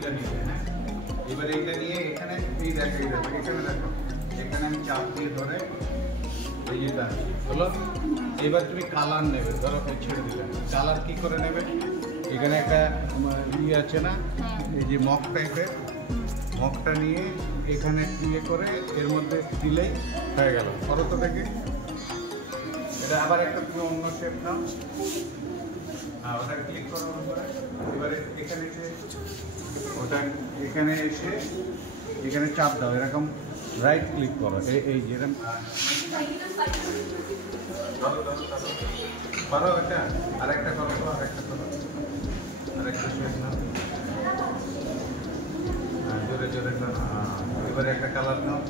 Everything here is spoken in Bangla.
এইটা নিয়ে, হ্যাঁ এবারে এইটা নিয়ে এখানে এই দেখো এখানে দেখো, এখানে আমি চাপ দিয়ে ধরে এই যেটা হলো। এবার তুমি কালার নেবে, ধরো ছেড়ে দিলে কালার কি করে নেবে, এখানে একটা ইয়ে আছে না, এই যে মগ টাইপের, মগটা নিয়ে এখানে ইয়ে করে এর মধ্যে দিলেই হয়ে গেল। করো তো দেখে, এটা আবার একটা তুমি অন্য শেপ নাও, ওটা ক্লিক করো ওর উপরে। এবারে এখানে এসে ওটা এখানে এসে এখানে চাপ দাও, এরকম রাইট ক্লিক করো, এই যেরকম করো এটা, আরেকটা করো তো, আরেকটা করো, আরেকটা শেপ নাও, জোরে জোরে নাও। এবারে একটা কালার নাও,